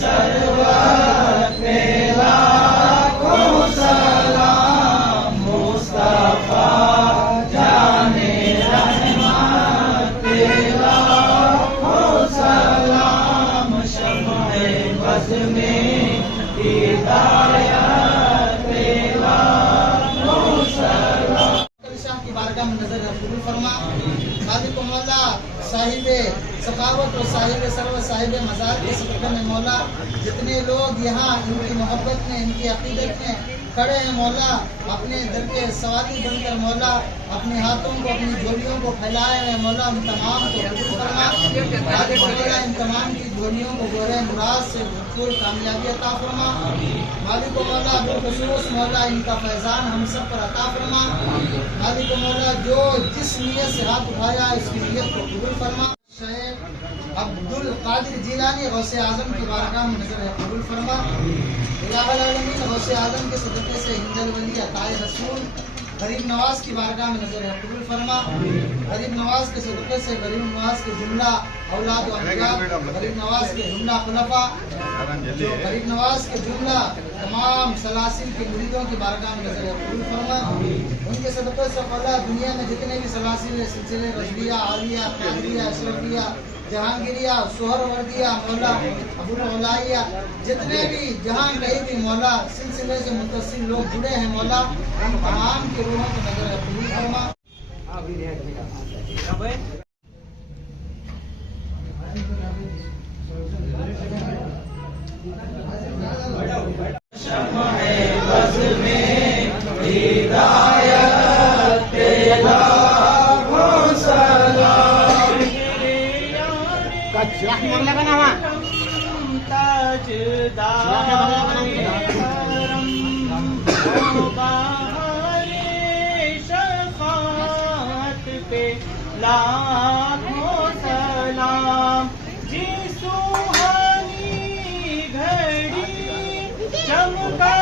سلوا میرا کو سلا موسا پا جانے پیلا کو سلام شے بجنے پلا فرما خادق و مولا، صاحب ثقافت اور صاحب سرو صاحب مزار کے سطح میں مولا، جتنے لوگ یہاں ان کی محبت میں، ان کی عقیدت میں کھڑے ہیں مولا، اپنے در کے سوادی بن کر مولا، اپنے ہاتھوں کو، اپنی جھولیوں کو پھیلائے ہیں مولا، ان تمام کو حضور فرما۔ مولا، ان تمام کی جھولیوں کو گورے مراز سے بھرپور کامیابی عطا فرما۔ مالک و مولا بالخصوص مولا، ان کا فیضان ہم سب پر عطا فرما۔ جو جس نیت سے ہاتھ اٹھایا اس کی نیت کو قبول فرما۔ شہر عبد القادر جیلانی غوث اعظم کی بارگاہ میں نظر ہے، قبول فرما۔ الہ العالمین، غوث اعظم کے صدقے سے ہند ولی عطائے رسول۔ غریب نواز کی بارگاہ میں نظر قبول فرما۔ غریب نواز کے صدقے سے غریب نواز کے جملہ اولاد و احباب، غریب نواز کے جملہ خلفہ غریب نواز کے جملہ تمام سلاسل کے مریدوں کی بارگاہ میں نظر قبول فرما۔ ان کے صدقے سے اللہ دنیا میں جتنے بھی سلاسل سلسلے، رضویہ، عالیہ قادریہ اشرفیہ جہانگیریا سہر وردیہ مولا ابو مولایا جتنے بھی جہاں کہیں بھی مولا، سلسلے سے متصل لوگ جڑے ہیں مولا ان تمام کے روحوں کو نظر قبول فرما۔ شیخ مغلق نما تاج دار کرم بہار شفاعت پہ لاکھوں سلام جی سوہانی گھڑی چمکا